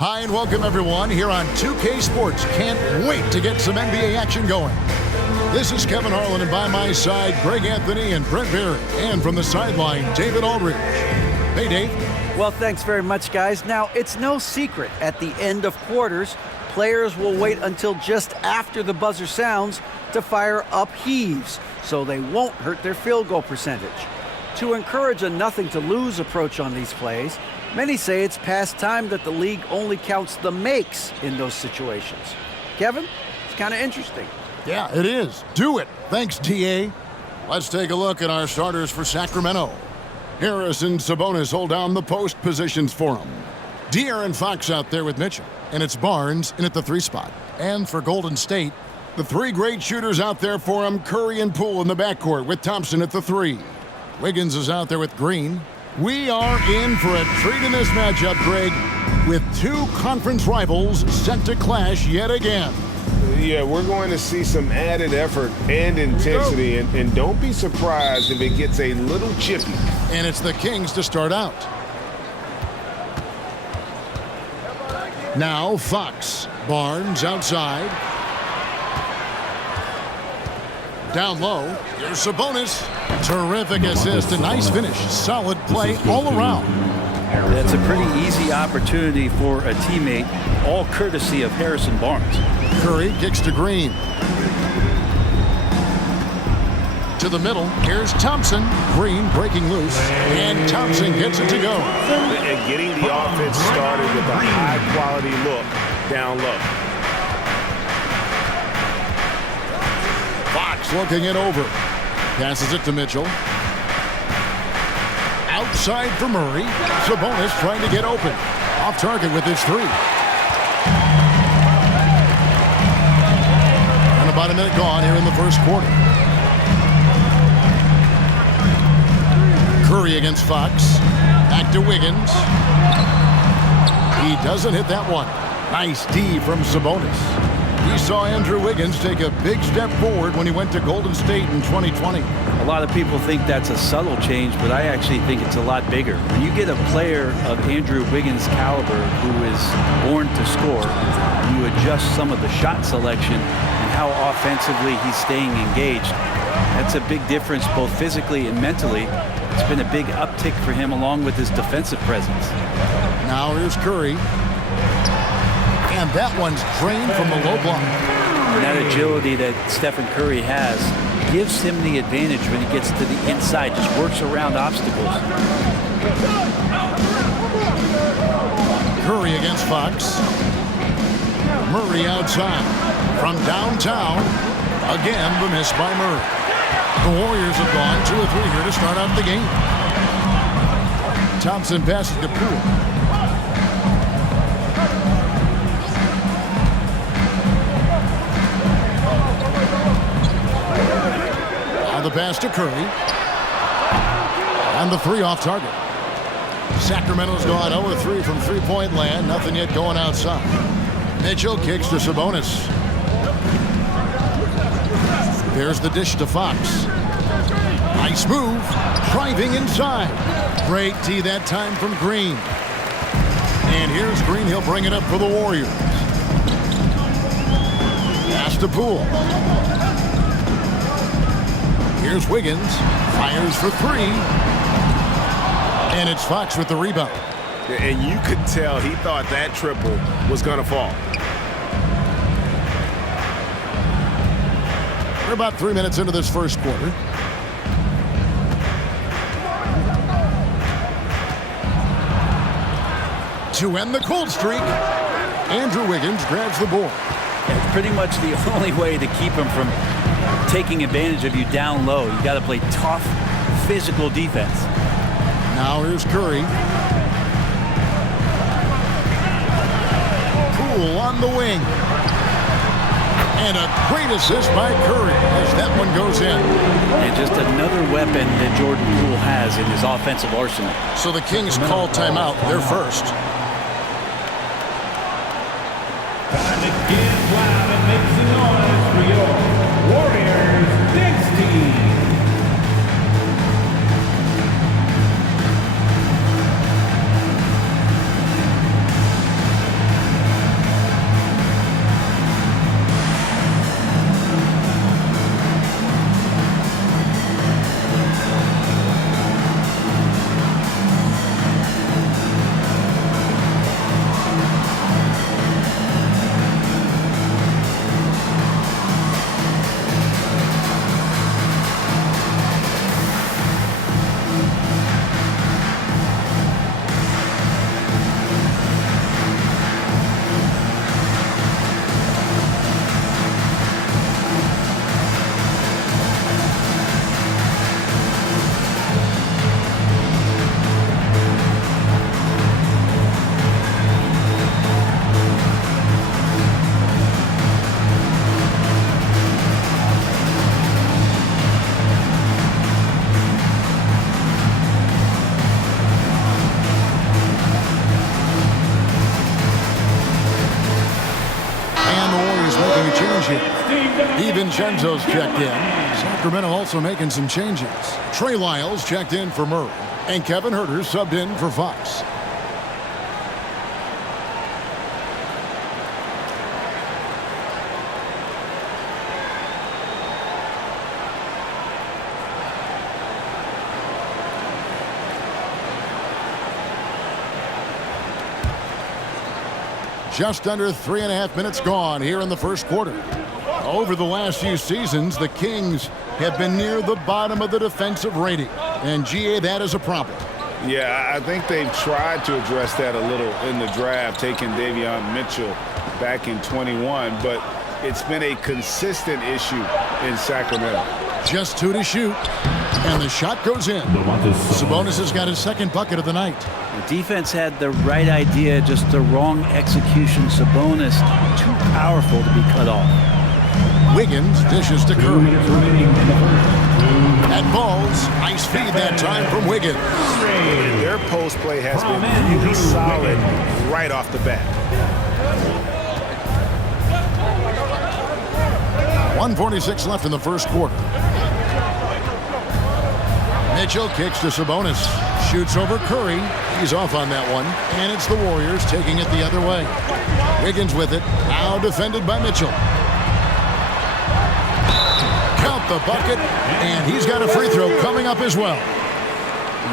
Hi and welcome everyone here on 2K Sports. Can't wait to get some NBA action going. This is Kevin Harlan, and by my side, Greg Anthony and Brent Barry. And from the sideline, David Aldridge. Hey, Dave. Well, thanks very much, guys. Now, it's no secret at the end of quarters, players will wait until just after the buzzer sounds to fire up heaves, so they won't hurt their field goal percentage. To encourage a nothing-to-lose approach on these plays, many say it's past time that the league only counts the makes in those situations. Kevin, it's kind of interesting. Yeah, it is. Do it. Thanks, TA. Let's take a look at our starters for Sacramento. Harris and Sabonis hold down the post positions for them. De'Aaron Fox out there with Mitchell, and it's Barnes in at the 3 spot. And for Golden State, the 3 great shooters out there for them, Curry and Poole in the backcourt with Thompson at the 3. Wiggins is out there with Green. We are in for a treat in this matchup, Greg, with 2 conference rivals set to clash yet again. Yeah, we're going to see some added effort and intensity, and don't be surprised if it gets a little chippy. And it's the Kings to start out. Now Fox. Barnes outside. Down low. Here's Sabonis. Terrific assist, a nice finish. Solid play all around. That's a pretty easy opportunity for a teammate, all courtesy of Harrison Barnes. Curry kicks to Green. To the middle. Here's Thompson. Green breaking loose. And Thompson gets it to go. And getting the offense started with a high-quality look down low. Fox looking it over. Passes it to Mitchell. Outside for Murray. Sabonis trying to get open. Off target with his 3. And about a minute gone here in the first quarter. Curry against Fox. Back to Wiggins. He doesn't hit that one. Nice D from Sabonis. We saw Andrew Wiggins take a big step forward when he went to Golden State in 2020. A lot of people think that's a subtle change, but I actually think it's a lot bigger. When you get a player of Andrew Wiggins' caliber who is born to score, you adjust some of the shot selection and how offensively he's staying engaged. That's a big difference both physically and mentally. It's been a big uptick for him along with his defensive presence. Now here's Curry. And that one's drained from the low block. And that agility that Stephen Curry has gives him the advantage when he gets to the inside, just works around obstacles. Curry against Fox. Murray outside. From downtown. Again, the miss by Murray. The Warriors have gone 2 or 3 here to start out the game. Thompson passes to Poole. The pass to Curry. And the 3 off target. Sacramento's gone 0-3 from three-point land. Nothing yet going outside. Mitchell kicks to Sabonis. There's the dish to Fox. Nice move. Driving inside. Great tee that time from Green. And here's Green. He'll bring it up for the Warriors. Pass to Poole. Here's Wiggins. Fires for 3. And it's Fox with the rebound. And you could tell he thought that triple was going to fall. We're about 3 minutes into this first quarter. To end the cold streak, Andrew Wiggins grabs the board. It's pretty much the only way to keep him from taking advantage of you down low. You got to play tough, physical defense. Now here's Curry. Poole on the wing. And a great assist by Curry as that one goes in. And just another weapon that Jordan Poole has in his offensive arsenal. So the Kings call timeout. They're first. Time to get loud and make some noise for your Warriors next team. making a change here. DiVincenzo's checked in. Sacramento also making some changes. Trey Lyles checked in for Murray. And Kevin Huerter subbed in for Fox. Just under 3.5 minutes gone here in the first quarter. Over the last few seasons, the Kings have been near the bottom of the defensive rating. And GA, that is a problem. Yeah, I think they've tried to address that a little in the draft, taking Davion Mitchell back in 21, but it's been a consistent issue in Sacramento. Just 2 to shoot, and the shot goes in. Sabonis has got his second bucket of the night. The defense had the right idea, just the wrong execution. Sabonis too powerful to be cut off. Wiggins dishes to Curry. And balls, nice feed that time from Wiggins. And their post play has been really solid right off the bat. 1:46 left in the first quarter. Mitchell kicks to Sabonis. Shoots over Curry. He's off on that one. And it's the Warriors taking it the other way. Wiggins with it. Now defended by Mitchell. Count the bucket. And he's got a free throw coming up as well.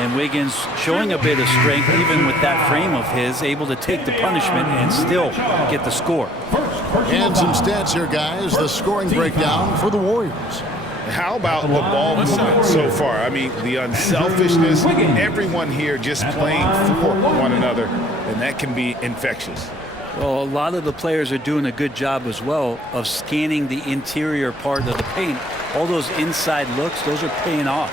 And Wiggins showing a bit of strength, even with that frame of his, able to take the punishment and still get the score. And some stats here, guys. The scoring breakdown for the Warriors. How about the ball movement so far? I mean, the unselfishness, everyone here just playing for one another, and that can be infectious. Well, a lot of the players are doing a good job as well of scanning the interior part of the paint. All those inside looks, those are paying off.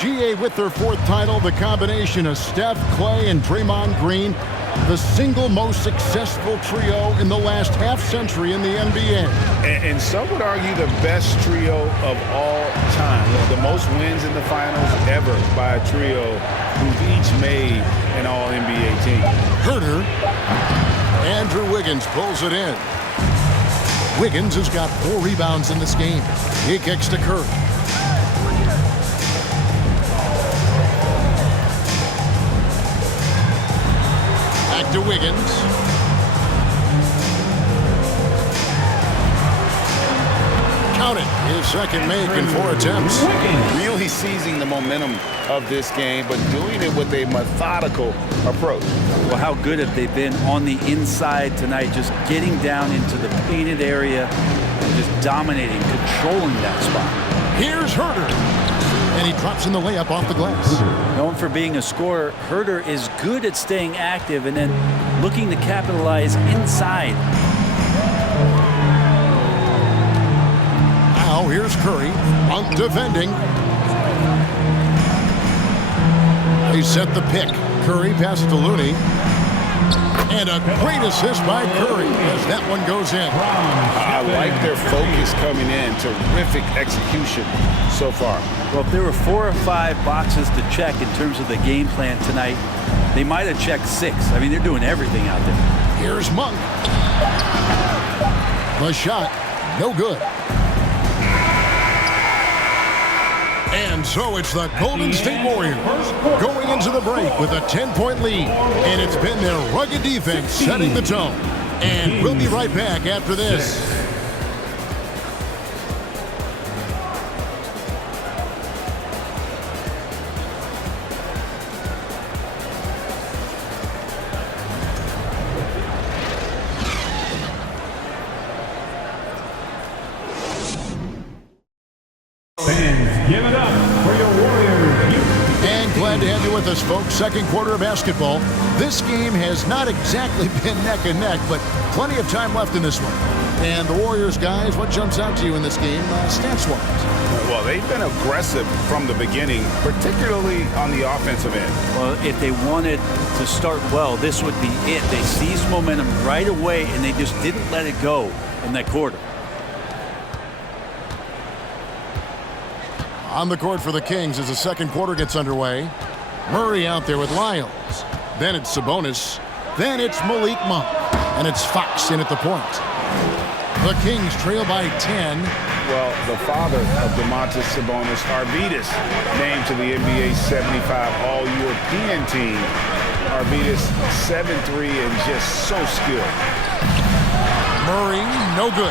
GA with their fourth title, the combination of Steph, Clay, and Draymond Green, the single most successful trio in the last half-century in the NBA. And some would argue the best trio of all time. The most wins in the finals ever by a trio who've each made an All-NBA team. Huerter. Andrew Wiggins pulls it in. Wiggins has got 4 rebounds in this game. He kicks to Curry. Back to Wiggins. Count it. His second make in 4 attempts. Really seizing the momentum of this game, but doing it with a methodical approach. Well, how good have they been on the inside tonight, just getting down into the painted area and just dominating, controlling that spot. Here's Huerter. And he drops in the layup off the glass. Known for being a scorer, Huerter is good at staying active and then looking to capitalize inside. Now here's Curry, out defending. They set the pick. Curry passes to Looney. And a great assist by Curry as that one goes in. I like their focus coming in. Terrific execution so far. Well, if there were 4 or 5 boxes to check in terms of the game plan tonight, they might have checked 6. I mean, they're doing everything out there. Here's Monk. The shot, no good. And so it's the Golden State Warriors going into the break with a 10-point lead. And it's been their rugged defense setting the tone. And we'll be right back after this. Give it up for your Warriors. And glad to have you with us, folks. Second quarter of basketball. This game has not exactly been neck and neck, but plenty of time left in this one. And the Warriors, guys, what jumps out to you in this game, stats-wise? Well, they've been aggressive from the beginning, particularly on the offensive end. Well, if they wanted to start well, this would be it. They seized momentum right away, and they just didn't let it go in that quarter. On the court for the Kings as the second quarter gets underway. Murray out there with Lyles. Then it's Sabonis. Then it's Malik Monk. And it's Fox in at the point. The Kings trail by 10. Well, the father of Domantas Sabonis, Arvydas, named to the NBA 75 All-European team. Arvydas 7'3" and just so skilled. Murray, no good.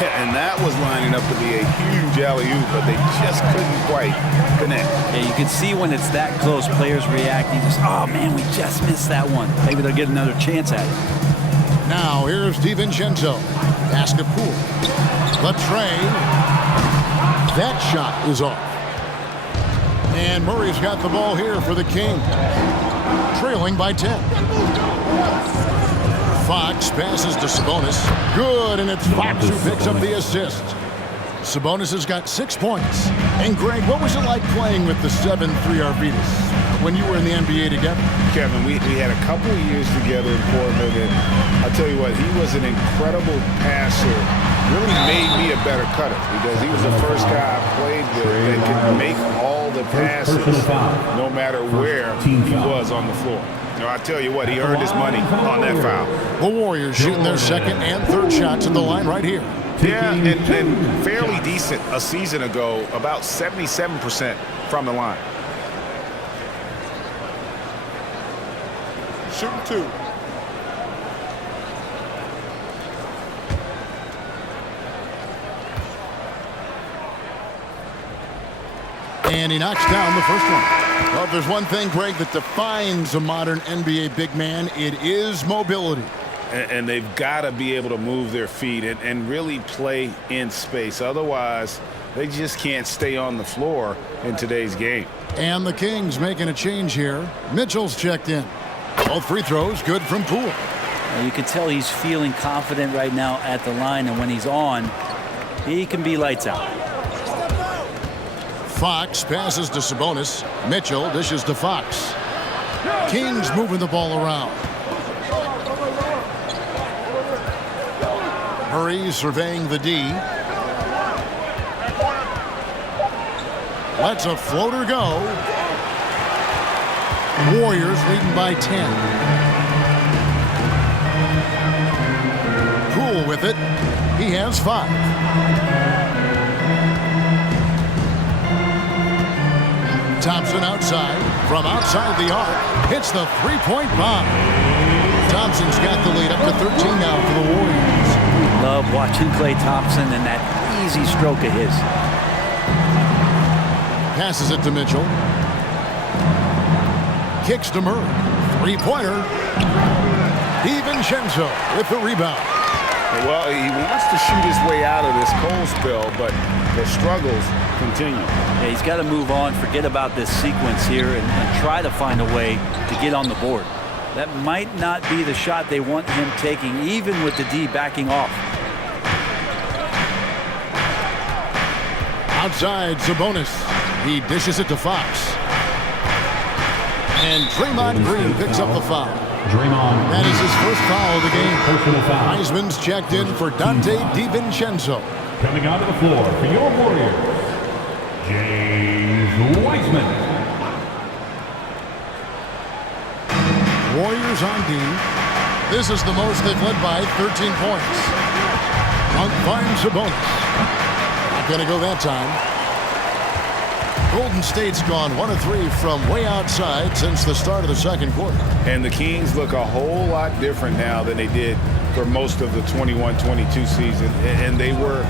Yeah, and that was lining up to be a huge alley-oop, but they just couldn't quite connect. Yeah, you can see when it's that close, players react. You just, oh man, we just missed that one. Maybe they'll get another chance at it. Now here's DiVincenzo. Pass to Poole. The tray. That shot is off. And Murray's got the ball here for the Kings. Trailing by 10. Fox passes to Sabonis. Good, and it's Fox who picks up the assist. Sabonis has got 6 points. And Greg, what was it like playing with the 7'3" Arvydas when you were in the NBA together? Kevin, we had a couple of years together in Portland, and I'll tell you what, he was an incredible passer. Really made me a better cutter because he was the first guy I played with that could make all the passes no matter where he was on the floor. You know, I tell you what, he earned his money on that foul. The Warriors shooting their second and third shots at the line right here. Yeah, and fairly decent a season ago, about 77% from the line. Shooting 2. And he knocks down the first one. Well, if there's one thing, Greg, that defines a modern NBA big man, it is mobility. And they've got to be able to move their feet and really play in space. Otherwise, they just can't stay on the floor in today's game. And the Kings making a change here. Mitchell's checked in. Both free throws good from Poole. You can tell he's feeling confident right now at the line, and when he's on, he can be lights out. Fox passes to Sabonis. Mitchell dishes to Fox. Kings moving the ball around. Murray surveying the D. Lets a floater go. Warriors leading by 10. Poole with it. He has 5. Thompson outside. From outside the arc. Hits the three-point bomb. Thompson's got the lead up to 13 now for the Warriors. Love watching Klay Thompson and that easy stroke of his. Passes it to Mitchell. Kicks to Murray. Three-pointer. DiVincenzo with the rebound. Well, he wants to shoot his way out of this cold spell, but the struggles continue. Yeah, he's got to move on, forget about this sequence here, and try to find a way to get on the board. That might not be the shot they want him taking, even with the D backing off. Outside, Sabonis. He dishes it to Fox. And Draymond Green picks up the foul. That is his first foul of the game. Heisman's checked in for Dante DiVincenzo. Coming out of the floor for your Warriors, James Wiseman. Warriors on D. This is the most they've led by 13 points. Monk finds Sabonis. Not going to go that time. Golden State's gone 1 of 3 from way outside since the start of the second quarter. And the Kings look a whole lot different now than they did for most of the 21-22 season. And they were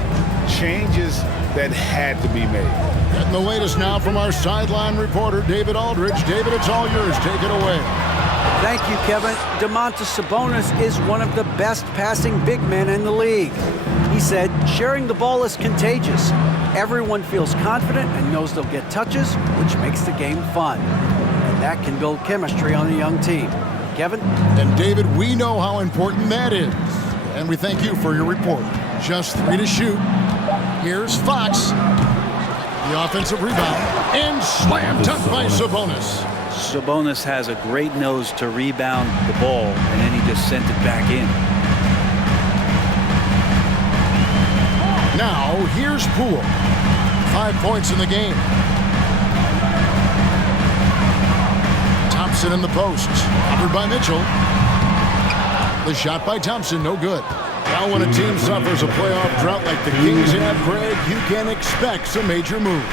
changes that had to be made. Getting the latest now from our sideline reporter, David Aldridge. David, it's all yours. Take it away. Thank you, Kevin. Domantas Sabonis is one of the best passing big men in the league. He said, sharing the ball is contagious. Everyone feels confident and knows they'll get touches, which makes the game fun. And that can build chemistry on a young team. Kevin? And David, we know how important that is. And we thank you for your report. Just 3 to shoot. Here's Fox. The offensive rebound. And slam dunk by Sabonis. Sabonis has a great nose to rebound the ball, and then he just sent it back in. Now, here's Poole. 5 points in the game. Thompson in the post. Covered by Mitchell. The shot by Thompson, no good. Now when a team suffers a playoff drought like the Kings have, Greg, you can expect some major moves.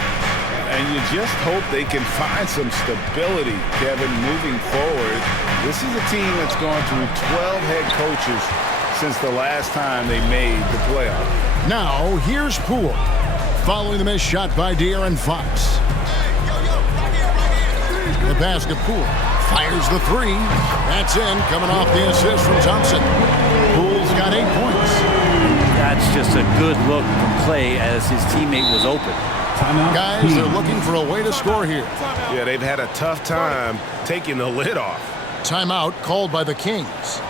And you just hope they can find some stability, Kevin, moving forward. This is a team that's gone through 12 head coaches since the last time they made the playoff. Now, here's Poole. Following the missed shot by De'Aaron Fox. The basket, Poole fires the three. That's in, coming off the assist from Thompson. Poole's got 8 points. That's just a good look from Clay as his teammate was open. Guys, they're looking for a way to score here. Yeah, they've had a tough time taking the lid off. Timeout called by the Kings.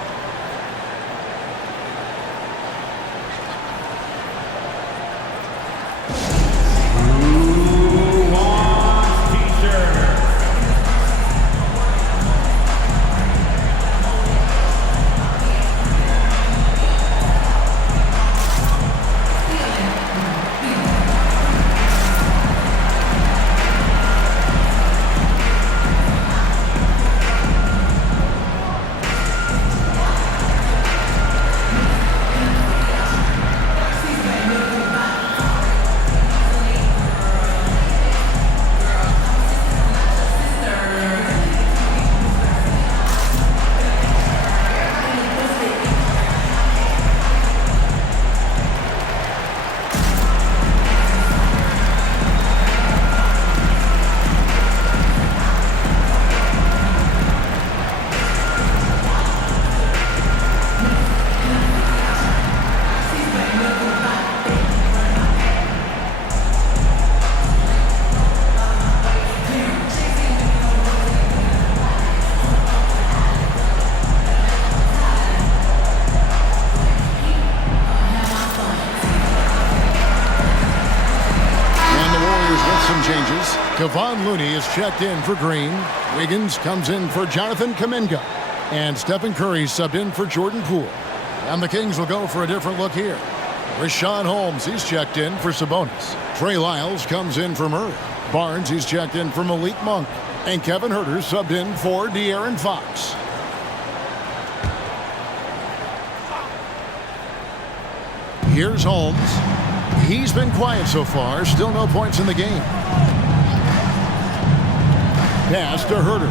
Kevon Looney is checked in for Green. Wiggins comes in for Jonathan Kuminga. And Stephen Curry subbed in for Jordan Poole. And the Kings will go for a different look here. Richaun Holmes, he's checked in for Sabonis. Trey Lyles comes in for Murray. Barnes, he's checked in for Malik Monk. And Kevin Huerter subbed in for De'Aaron Fox. Here's Holmes. He's been quiet so far. Still no points in the game. Pass to Huerter.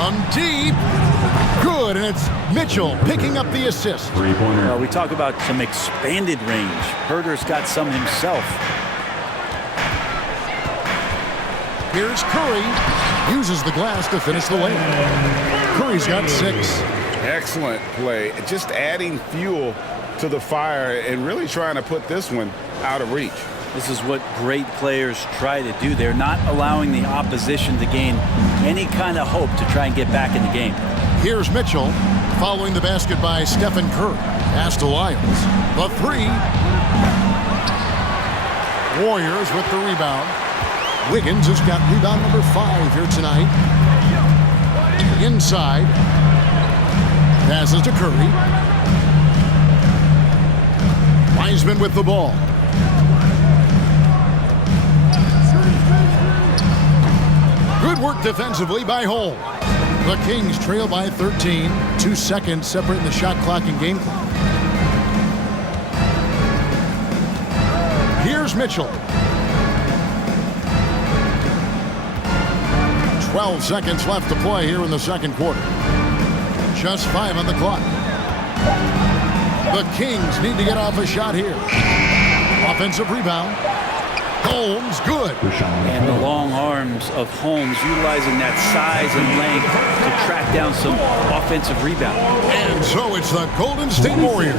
On deep. Good, and it's Mitchell picking up the assist. Well, we talk about some expanded range. Huerter's got some himself. Here's Curry. Uses the glass to finish the layup. Curry's got 6. Excellent play. Just adding fuel to the fire and really trying to put this one out of reach. This is what great players try to do. They're not allowing the opposition to gain any kind of hope to try and get back in the game. Here's Mitchell following the basket by Stephen Curry. Pass to Lyles. The 3. Warriors with the rebound. Wiggins has got rebound number 5 here tonight. Inside. Passes to Curry. Wiseman with the ball. Good work defensively by Holmes. The Kings trail by 13. 2 seconds separating the shot clock and game clock. Here's Mitchell. 12 seconds left to play here in the second quarter. Just 5 on the clock. The Kings need to get off a shot here. Offensive rebound. Holmes, good. And the long arms of Holmes utilizing that size and length to track down some offensive rebound. And so it's the Golden State Warriors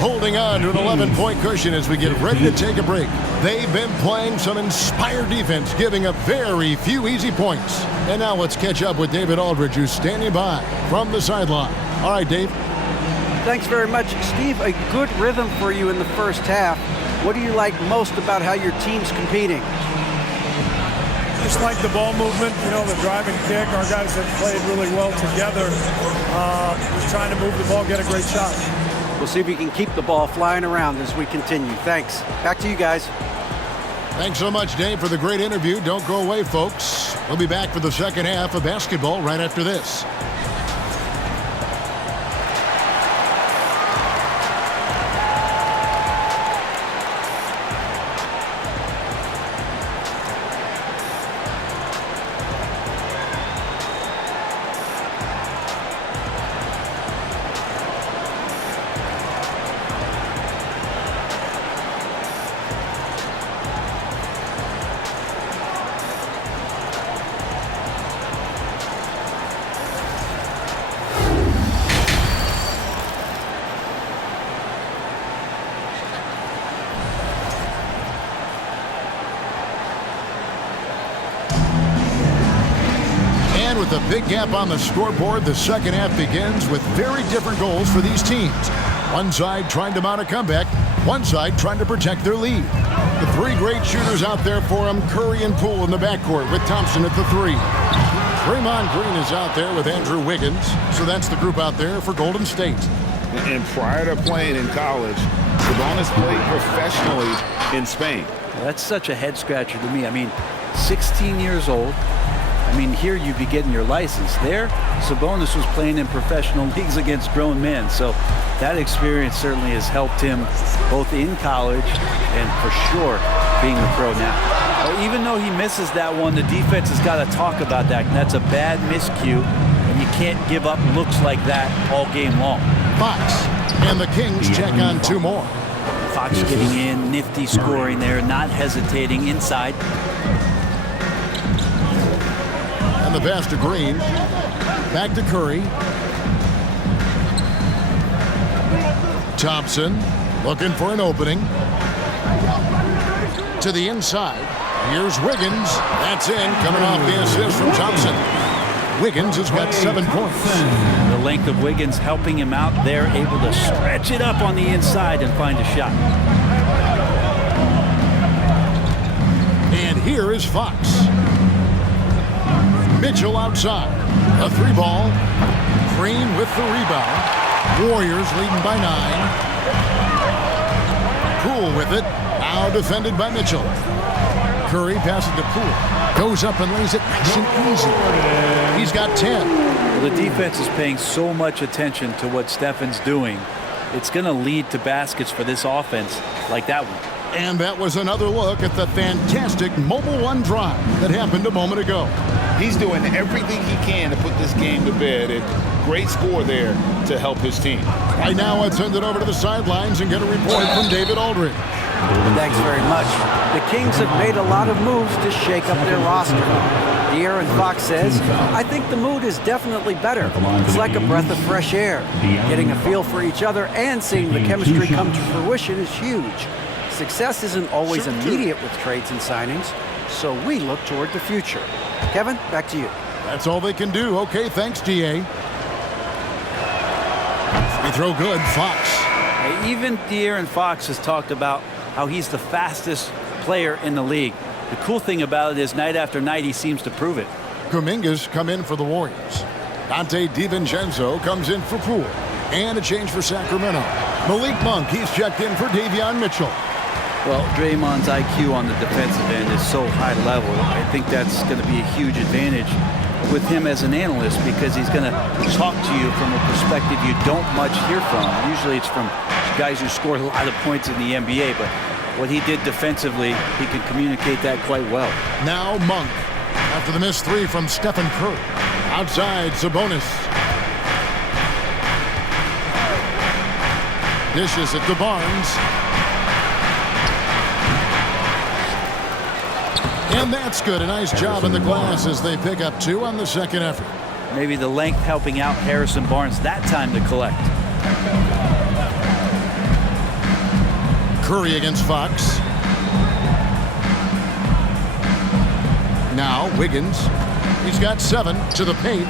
holding on to an 11-point cushion as we get ready to take a break. They've been playing some inspired defense, giving up very few easy points. And now let's catch up with David Aldridge, who's standing by from the sideline. All right, Dave. Thanks very much, Steve. A good rhythm for you in the first half. What do you like most about how your team's competing? Just like the ball movement, you know, the drive and kick. Our guys have played really well together. Just trying to move the ball, get a great shot. We'll see if we can keep the ball flying around as we continue. Thanks. Back to you guys. Thanks so much, Dave, for the great interview. Don't go away, folks. We'll be back for the second half of basketball right after this. And with a big gap on the scoreboard, the second half begins with very different goals for these teams. One side trying to mount a comeback, one side trying to protect their lead. The three great shooters out there for them, Curry and Poole in the backcourt with Thompson at the three. Draymond Green is out there with Andrew Wiggins, so that's the group out there for Golden State. And prior to playing in college, Sabonis played professionally in Spain. That's such a head scratcher to me. I mean, 16 years old. I mean, here you'd be getting your license. There, Sabonis was playing in professional leagues against grown men. So that experience certainly has helped him both in college and for sure being a pro now. But even though he misses that one, the defense has got to talk about that. And that's a bad miscue. And you can't give up looks like that all game long. Fox and the Kings check on two more. Fox getting in, nifty scoring there, not hesitating inside. And the pass to Green. Back to Curry. Thompson looking for an opening. To the inside. Here's Wiggins. That's in, coming off the assist from Thompson. Wiggins has got 7 points. The length of Wiggins helping him out there, able to stretch it up on the inside and find a shot. And here is Fox. Mitchell outside. A three ball. Green with the rebound. Warriors leading by 9. Poole with it. Now defended by Mitchell. Curry passes to Poole. Goes up and lays it nice and easy. He's got 10. Well, the defense is paying so much attention to what Stefan's doing. It's going to lead to baskets for this offense like that one. And that was another look at the fantastic Mobile One drive that happened a moment ago. He's doing everything he can to put this game to bed. And great score there to help his team. Right now, let's send it over to the sidelines and get a report from David Aldridge. Thanks very much. The Kings have made a lot of moves to shake up their roster. De'Aaron Fox says, I think the mood is definitely better. It's like a breath of fresh air. Getting a feel for each other and seeing the chemistry come to fruition is huge. Success isn't always immediate with trades and signings, so we look toward the future. Kevin, back to you. That's all they can do. Okay, thanks, DA. Free throw good, Fox. Even De'Aaron Fox has talked about how he's the fastest player in the league. The cool thing about it is night after night he seems to prove it. Kuminga's come in for the Warriors. Dante DiVincenzo comes in for Poole. And a change for Sacramento. Malik Monk, he's checked in for Davion Mitchell. Well, Draymond's IQ on the defensive end is so high level. I think that's going to be a huge advantage with him as an analyst because he's going to talk to you from a perspective you don't much hear from. Usually it's from guys who score a lot of points in the NBA, but what he did defensively, he can communicate that quite well. Now Monk, after the missed three from Stephen Curry. Outside, Sabonis. Dishes it to Barnes. And that's good. A nice job in the glass as they pick up 2 on the second effort. Maybe the length helping out Harrison Barnes that time to collect. Curry against Fox. Now Wiggins. He's got 7 to the paint.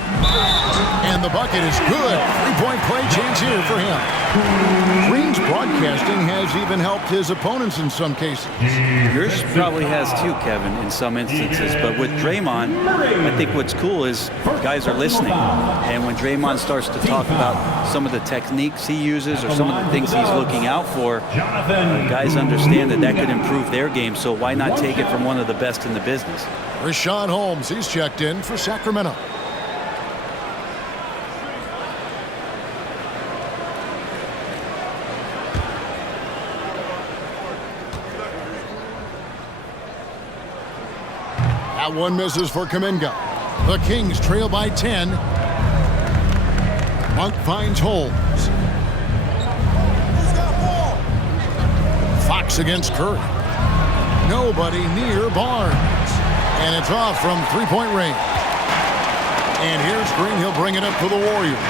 And the bucket is good. 3-point play chance here for him. Green's broadcasting has even helped his opponents in some cases. Yours probably has too, Kevin, in some instances. But with Draymond, I think what's cool is guys are listening. And when Draymond starts to talk about some of the techniques he uses or some of the things he's looking out for, guys understand that that could improve their game. So why not take it from one of the best in the business? Richaun Holmes, he's checked in for Sacramento. That one misses for Kuminga. The Kings trail by 10. Monk finds Holmes. Fox against Curry. Nobody near Barnes. And it's off from 3-point range. And here's Green. He'll bring it up for the Warriors.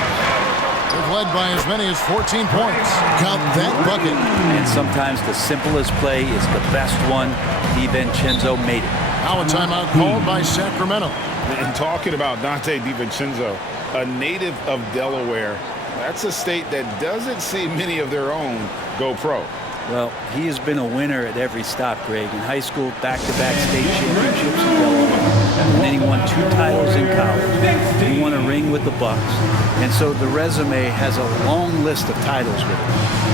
They've led by as many as 14 points. Count that bucket. And sometimes the simplest play is the best one. DiVincenzo made it. Now a timeout called by Sacramento. And talking about Dante DiVincenzo, a native of Delaware, that's a state that doesn't see many of their own go pro. Well, he has been a winner at every stop, Greg. In high school, back-to-back state championships in Delaware. And then he won 2 titles in college. He won a ring with the Bucks. And so the resume has a long list of titles with it.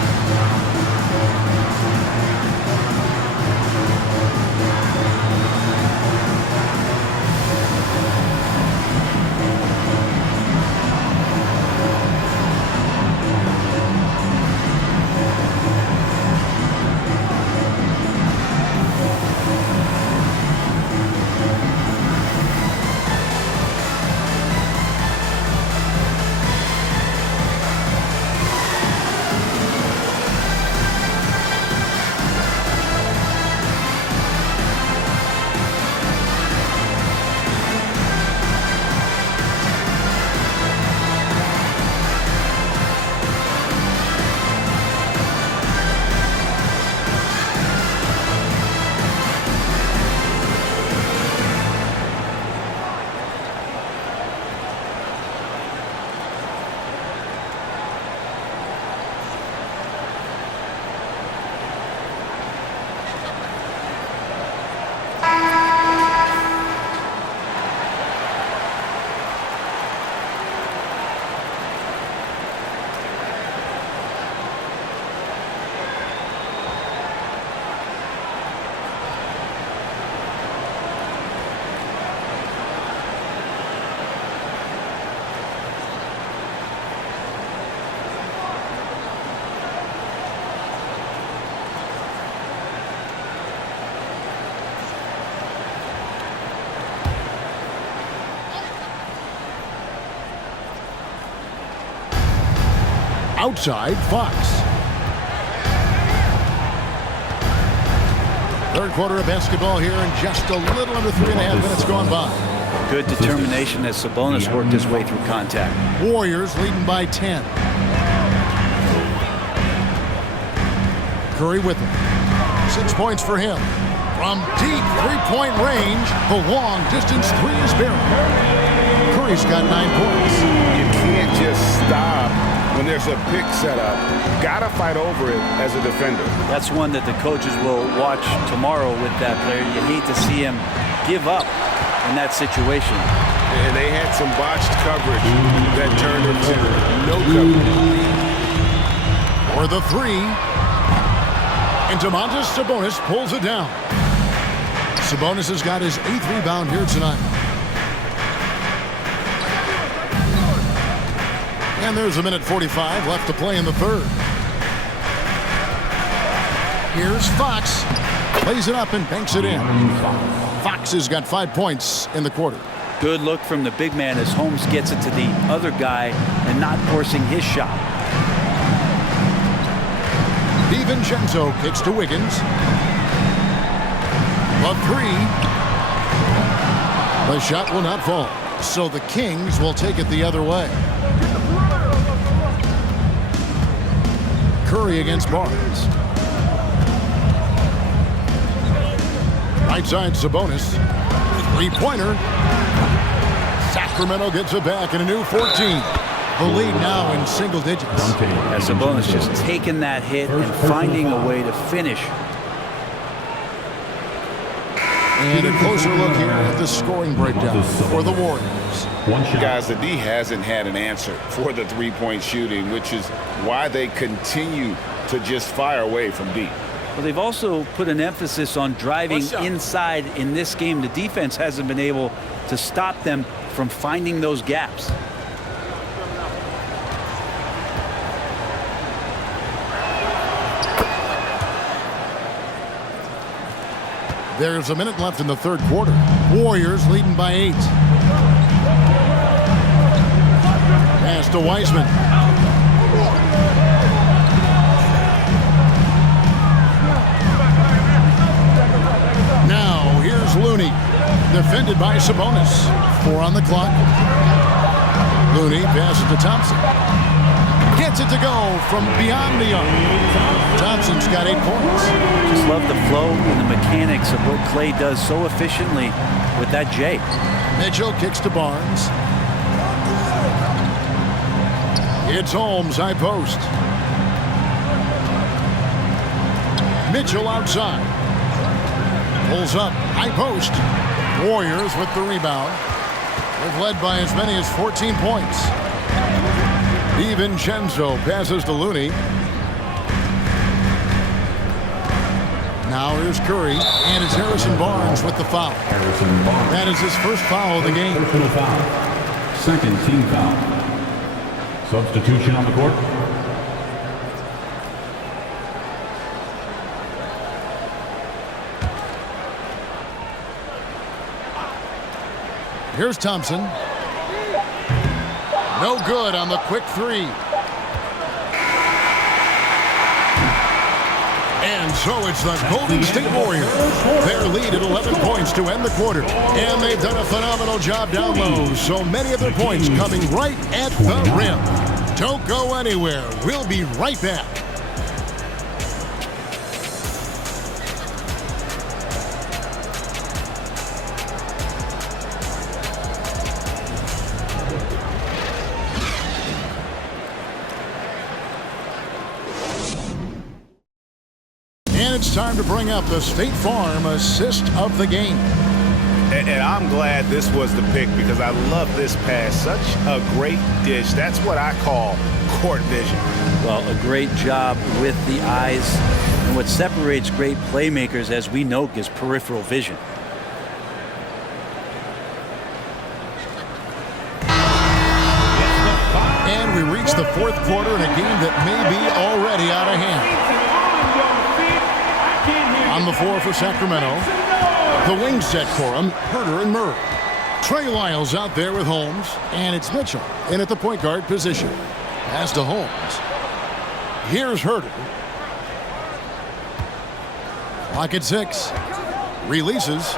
Outside, Fox. Third quarter of basketball here, and just a little under 3.5 minutes gone by. Good determination as Sabonis worked his way through contact. Warriors leading by 10. Curry with him. 6 points for him. From deep three-point range, the long-distance three is buried. Curry's got 9 points. You can't just stop when there's a pick set up. Gotta fight over it as a defender. That's one that the coaches will watch tomorrow with that player. You hate to see him give up in that situation. And they had some botched coverage that turned into no coverage. For the three. And Domantas Sabonis pulls it down. Sabonis has got his 8th rebound here tonight. And there's a minute 45 left to play in the third. Here's Fox. Plays it up and banks it in. Fox has got 5 points in the quarter. Good look from the big man as Holmes gets it to the other guy and not forcing his shot. DiVincenzo kicks to Wiggins. The three. The shot will not fall. So the Kings will take it the other way. Curry against Barnes. Right side Sabonis. Three-pointer. Sacramento gets it back in a new 14. The lead now in single digits. As Sabonis just taking that hit and finding a way to finish. And a closer look here at the scoring breakdown for the Warriors. Guys, the D hasn't had an answer for the three-point shooting, which is why they continue to just fire away from deep. Well, they've also put an emphasis on driving inside in this game. The defense hasn't been able to stop them from finding those gaps. There's a minute left in the third quarter. Warriors leading by 8. Pass to Wiseman. Now here's Looney. Defended by Sabonis. 4 on the clock. Looney passes to Thompson. Gets it to go from beyond the arc. Thompson Thompson's got 8 points. Just love the flow and the mechanics of what Clay does so efficiently with that J. Mitchell kicks to Barnes. It's Holmes, high post. Mitchell outside. Pulls up, high post. Warriors with the rebound. They've led by as many as 14 points. DiVincenzo passes to Looney. Now here's Curry, and it's Harrison Barnes with the foul. That is his first foul of the game. Personal foul. Second team foul. Substitution on the court. Here's Thompson. No good on the quick three. And so it's the Golden State Warriors. Their lead at 11 points to end the quarter. And they've done a phenomenal job down low. So many of their points coming right at the rim. Don't go anywhere. We'll be right back. And it's time to bring up the State Farm assist of the game. And I'm glad this was the pick because I love this pass. Such a great dish. That's what I call court vision. Well, a great job with the eyes. And what separates great playmakers, as we know, is peripheral vision. And we reach the fourth quarter in a game that may be already out of hand. On the floor for Sacramento, the wing set for them, Herter and Murray. Trey Lyles out there with Holmes, and it's Mitchell in at the point guard position. Pass to Holmes. Here's Herter. Clock at 6. Releases.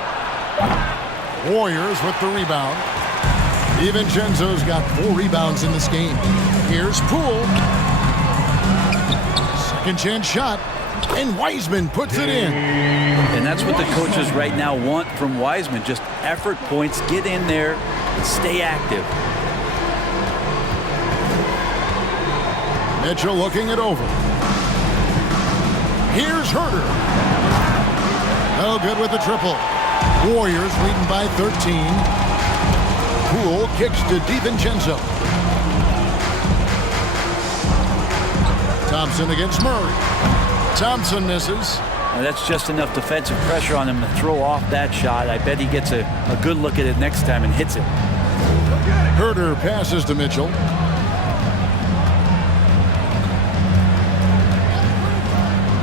Warriors with the rebound. DiVincenzo's got 4 rebounds in this game. Here's Poole. Second chance shot. And Wiseman puts it in. And that's what the coaches right now want from Wiseman. Just effort points, get in there, and stay active. Mitchell looking it over. Here's Herter. No good with the triple. Warriors leading by 13. Poole kicks to DiVincenzo. Thompson against Murray. Thompson misses. Now that's just enough defensive pressure on him to throw off that shot. I bet he gets a good look at it next time and hits it. Herter passes to Mitchell.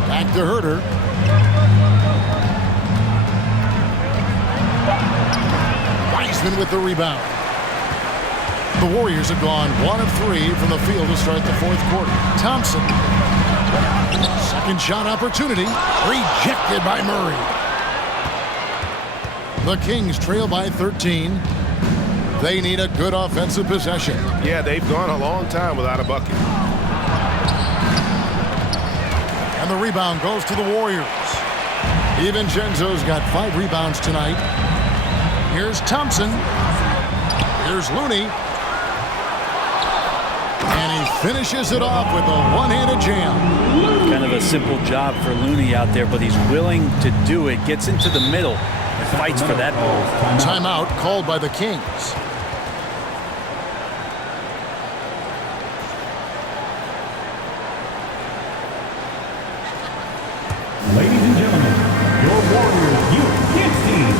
Back to Herter. Wiseman with the rebound. The Warriors have gone 1 of 3 from the field to start the fourth quarter. Thompson. Second shot opportunity. Rejected by Murray. The Kings trail by 13. They need a good offensive possession. Yeah, they've gone a long time without a bucket. And the rebound goes to the Warriors. DiVincenzo's got 5 rebounds tonight. Here's Thompson. Here's Looney. And he finishes it off with a one-handed jam. Kind of a simple job for Looney out there, but he's willing to do it. Gets into the middle and fights for that ball. Timeout called by the Kings. Ladies and gentlemen, your Warriors Youth Kids team.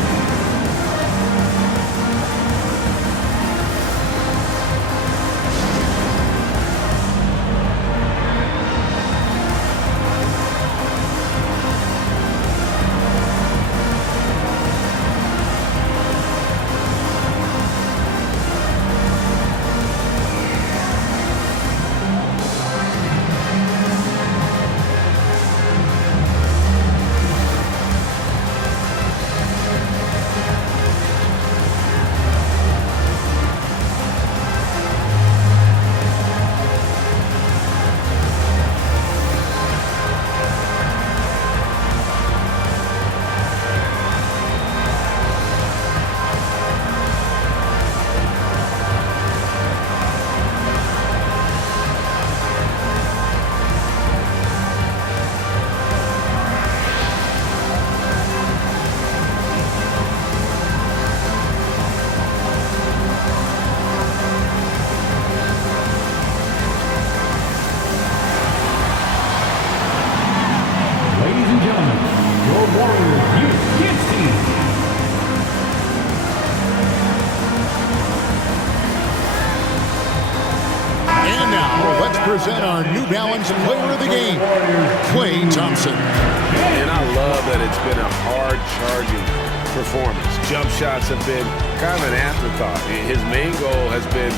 Warriors, Youth Team. And now, let's present our New Balance Player of the Game, Klay Thompson. And I love that it's been a hard-charging performance. Jump shots have been kind of an afterthought. His main goal has been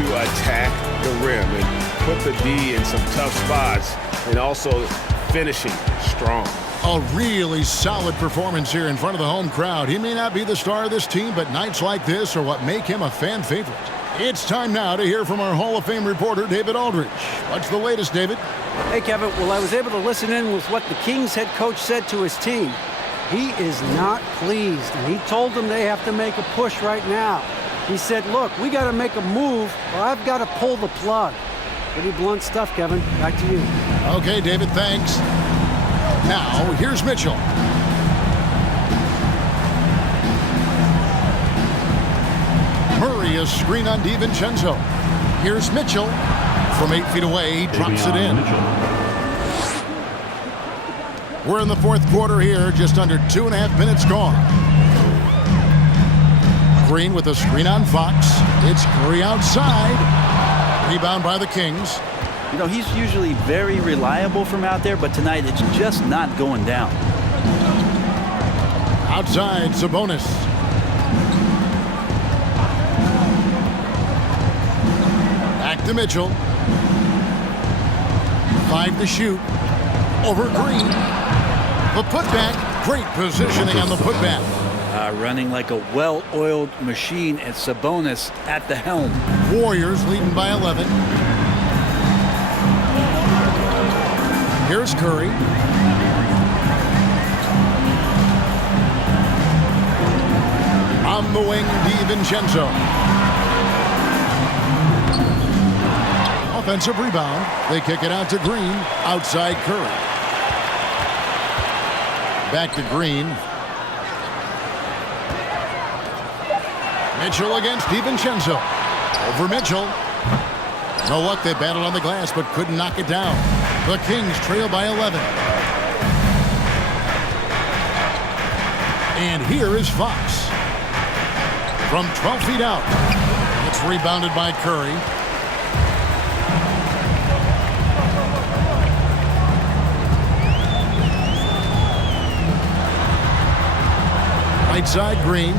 to attack the rim and put the D in some tough spots and also finishing strong. A really solid performance here in front of the home crowd. He may not be the star of this team, but nights like this are what make him a fan favorite. It's time now to hear from our Hall of Fame reporter, David Aldridge. What's the latest, David? Hey, Kevin. Well, I was able to listen in with what the Kings head coach said to his team. He is not pleased, and he told them they have to make a push right now. He said, look, we got to make a move, or I've got to pull the plug. Pretty blunt stuff, Kevin. Back to you. Okay, David, thanks. Now, here's Mitchell. Murray, a screen on DiVincenzo. Here's Mitchell. From 8 feet away, he drops it in. We're in the fourth quarter here, just under 2.5 minutes gone. Green with a screen on Fox. It's Curry outside. Rebound by the Kings. You know, he's usually very reliable from out there, but tonight it's just not going down. Outside, Sabonis. Back to Mitchell. 5 to shoot. Over Green. The putback. Great positioning on the putback. Running like a well-oiled machine, and Sabonis at the helm. Warriors leading by 11. Here's Curry. On the wing, DiVincenzo. Offensive rebound. They kick it out to Green. Outside Curry. Back to Green. Mitchell against DiVincenzo. Over Mitchell. No luck, they battled on the glass but couldn't knock it down. The Kings trail by 11. And here is Fox. From 12 feet out. It's rebounded by Curry. Right side, Green.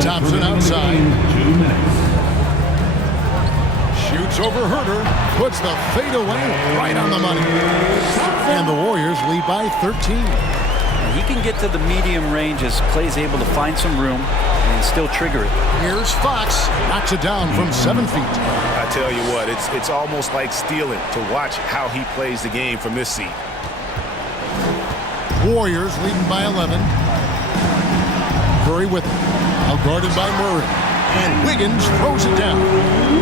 Thompson outside. Shoots over Herter. Puts the fadeaway right on the money. And the Warriors lead by 13. He can get to the medium range as Klay's able to find some room and still trigger it. Here's Fox. Knocks it down from 7 feet. I tell you what, it's almost like stealing to watch how he plays the game from this seat. Warriors leading by 11. Curry with it. Outguarded by Murray. And Wiggins throws it down.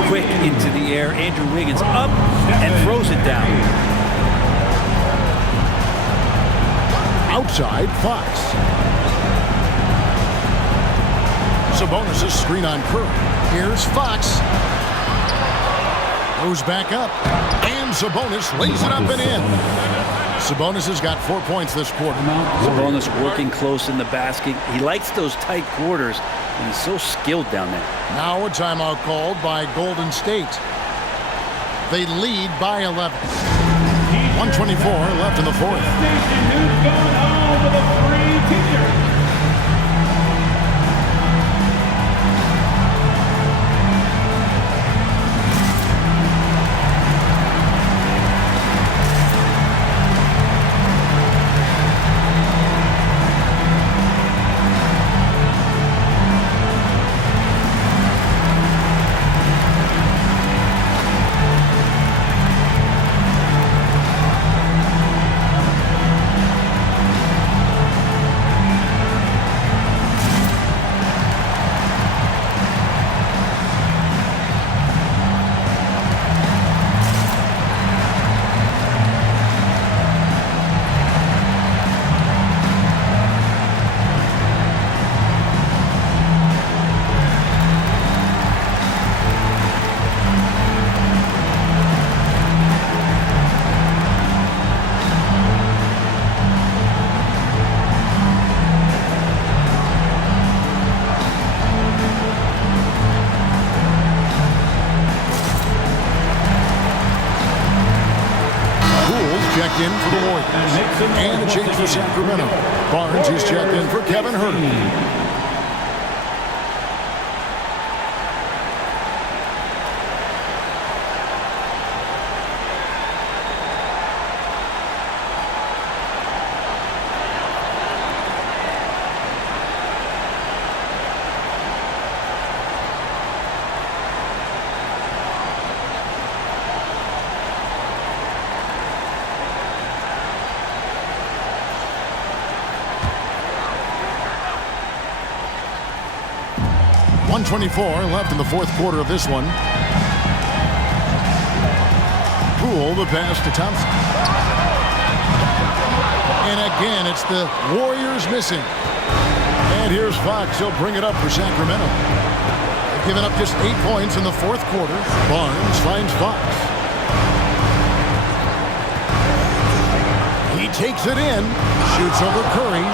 Quick into the air. Andrew Wiggins up and throws it down. Outside, Fox. Sabonis' screen on Curry. Here's Fox. Goes back up. And Sabonis lays it up and in. Sabonis has got 4 points this quarter. Sabonis working close in the basket. He likes those tight quarters, and he's so skilled down there. Now a timeout called by Golden State. They lead by 11. 124 left in the fourth. Who's going home with a free t-shirt? checked in for the Warriors. And a change for Sacramento. Barnes, he's checked in for Kevin Huerter. .124 left in the fourth quarter of this one. Poole, the pass to Thompson. And again, it's the Warriors missing. And here's Fox. He'll bring it up for Sacramento. They've given up just 8 points in the fourth quarter. Barnes finds Fox. He takes it in. Shoots over Curry.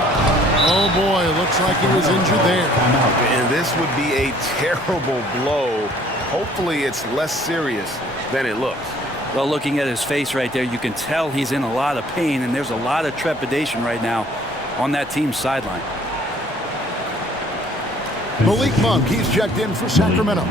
Oh boy, looks like he was injured there. And this would be a terrible blow. Hopefully it's less serious than it looks. Well, looking at his face right there, you can tell he's in a lot of pain, and there's a lot of trepidation right now on that team's sideline. Malik Monk, he's checked in for Sacramento.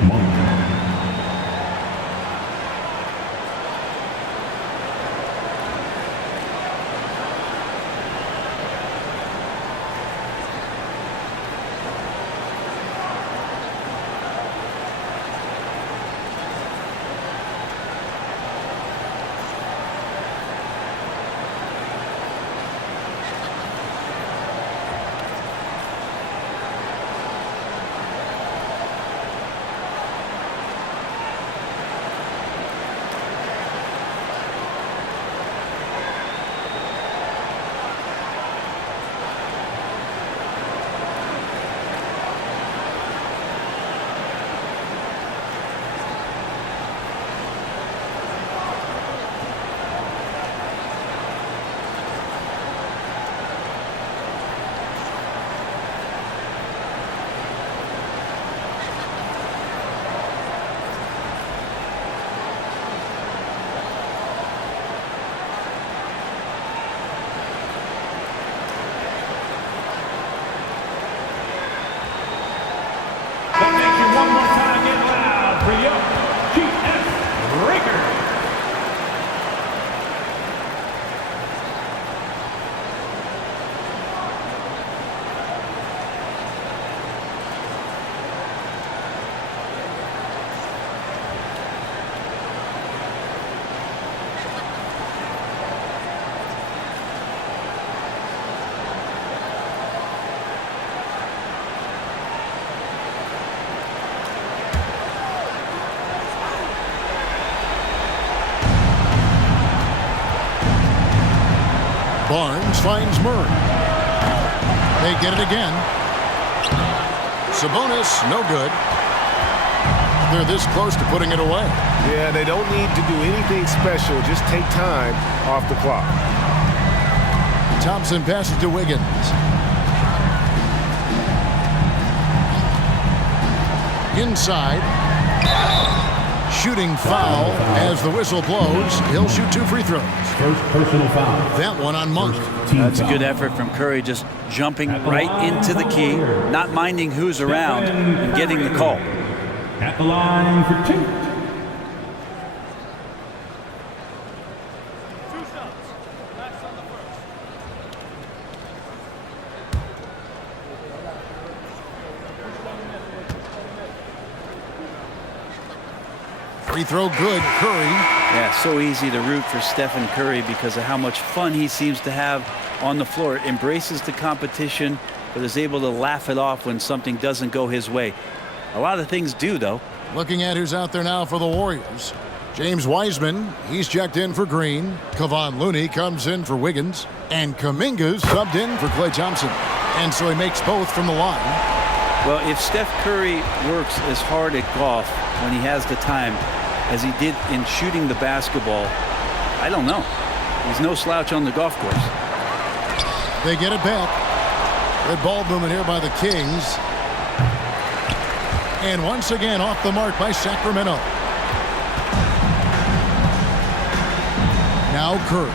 Barnes finds Murray. They get it again. Sabonis, no good. They're this close to putting it away. Yeah, they don't need to do anything special. Just take time off the clock. Thompson passes to Wiggins. Inside. Shooting foul as the whistle blows. He'll shoot 2 free throws. First personal foul. That one on Monk. That's a good effort from Curry, just jumping right into the key, not minding who's around, and getting the call. At the line for 2. Free throw good, Curry. Yeah, so easy to root for Stephen Curry because of how much fun he seems to have on the floor. Embraces the competition, but is able to laugh it off when something doesn't go his way. A lot of things do, though. Looking at who's out there now for the Warriors. James Wiseman, he's checked in for Green. Kevon Looney comes in for Wiggins. And Kuminga's subbed in for Klay Thompson. And so he makes both from the line. Well, if Steph Curry works as hard at golf when he has the time as he did in shooting the basketball, I don't know. He's no slouch on the golf course. They get it back. Good ball movement here by the Kings. And once again off the mark by Sacramento. Now Curry.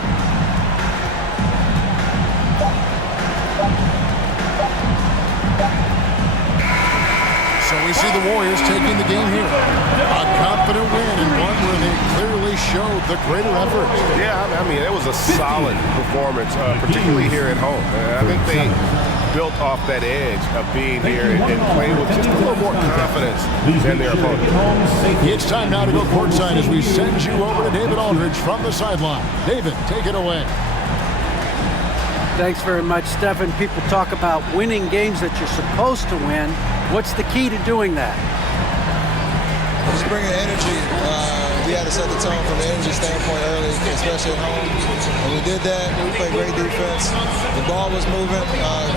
So we see the Warriors taking the game here. A confident win and one where they clearly showed the greater effort. Yeah, I mean, it was a solid performance, particularly here at home. I think they built off that edge of being here and playing with just a little more confidence than their opponent. It's time now to go courtside as we send you over to David Aldridge from the sideline. David, take it away. Thanks very much, Stephen. People talk about winning games that you're supposed to win. What's the key to doing that? Just bringing energy. We had to set the tone from the energy standpoint early, especially at home. And we did that. We played great defense. The ball was moving,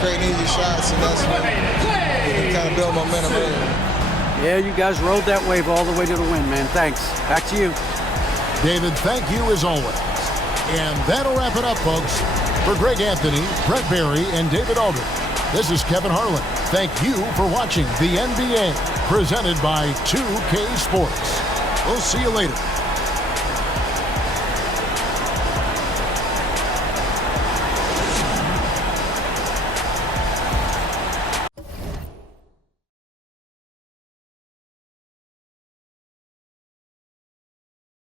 creating easy shots, and that's when we kind of build momentum early. Yeah, you guys rode that wave all the way to the win, man. Thanks. Back to you. David, thank you as always. And that'll wrap it up, folks. For Greg Anthony, Brett Barry, and David Aldridge, this is Kevin Harlan. Thank you for watching the NBA, presented by 2K Sports. We'll see you later.